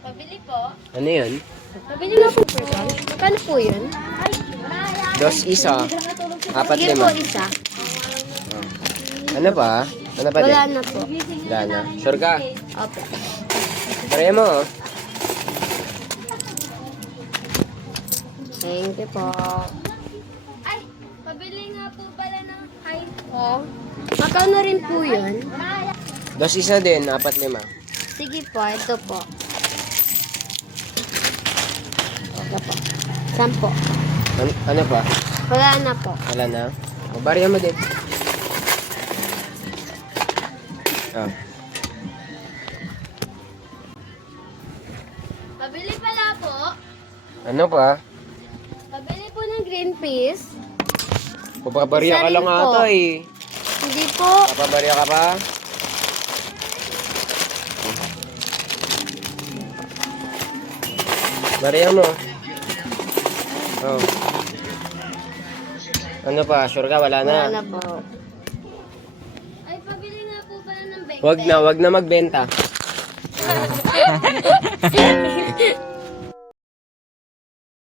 Pabili po. Ano yun? Pabili nga po po. Magkano po yun? 2 isa. 4 Sige po, 5. isa. Ano pa? Ano pa din? Wala na po. Wala na. Sure ka? Opo. Pareha mo, oh. Thank you po. Ay, pabili nga po pala ng height po. Magkano rin po yun? 2 isa din, 4 5. Sige po, ito po. Ito po. 10. Ano pa? Wala na po. Wala na. O, barya mo din. Ah. Pabili pala po. Ano pa? Pabili po ng green peas. Papabarya ka Isa rin lang po. ata eh. Hindi po. Papabarya ka pa? Barya mo. Oh. Ano pa? Sure ka? Wala na. Wala na po. Ay, pabili nga po pala ng 20. Wag na magbenta.